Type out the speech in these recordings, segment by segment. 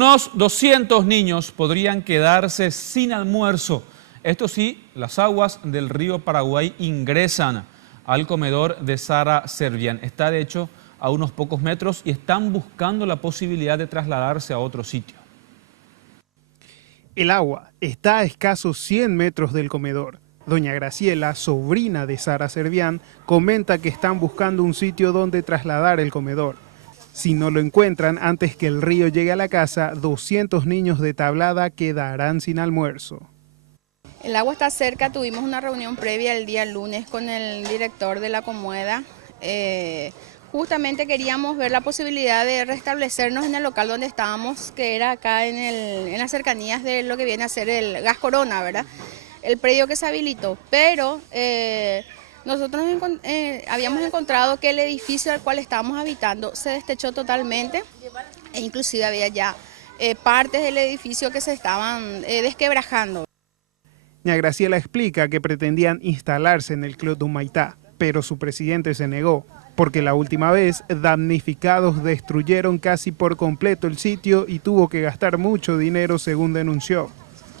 Unos 200 niños podrían quedarse sin almuerzo. Esto sí, las aguas del río Paraguay ingresan al comedor de Sara Servián. Está de hecho a unos pocos metros y están buscando la posibilidad de trasladarse a otro sitio. El agua está a escasos 100 metros del comedor. Doña Graciela, sobrina de Sara Servián, comenta que están buscando un sitio donde trasladar el comedor. Si no lo encuentran antes que el río llegue a la casa, 200 niños de Tablada quedarán sin almuerzo. El agua está cerca, tuvimos una reunión previa el día lunes con el director de la Comueda. Justamente queríamos ver la posibilidad de restablecernos en el local donde estábamos, que era acá en las cercanías de lo que viene a ser el Gas Corona, ¿verdad? El predio que se habilitó, pero nosotros habíamos encontrado que el edificio al cual estábamos habitando se destechó totalmente e inclusive había ya partes del edificio que se estaban desquebrajando. Doña Graciela explica que pretendían instalarse en el Club de Humaitá, pero su presidente se negó, porque la última vez damnificados destruyeron casi por completo el sitio y tuvo que gastar mucho dinero, según denunció.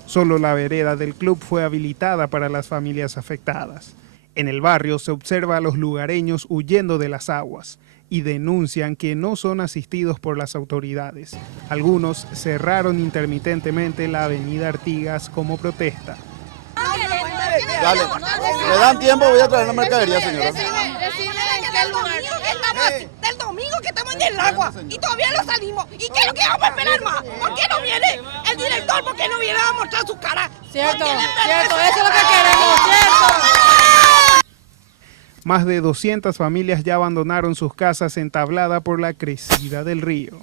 Solo la vereda del club fue habilitada para las familias afectadas. En el barrio se observa a los lugareños huyendo de las aguas y denuncian que no son asistidos por las autoridades. Algunos cerraron intermitentemente la avenida Artigas como protesta. Dale, me dan tiempo, voy a traer la mercadería, señora. Del domingo que estamos en el agua y todavía no salimos. ¿Y qué es lo que vamos a esperar más? ¿Por qué no viene el director? ¿Por qué no viene a mostrar su cara? Cierto, cierto, eso es lo que queremos, cierto. Más de 200 familias ya abandonaron sus casas en Tablada por la crecida del río.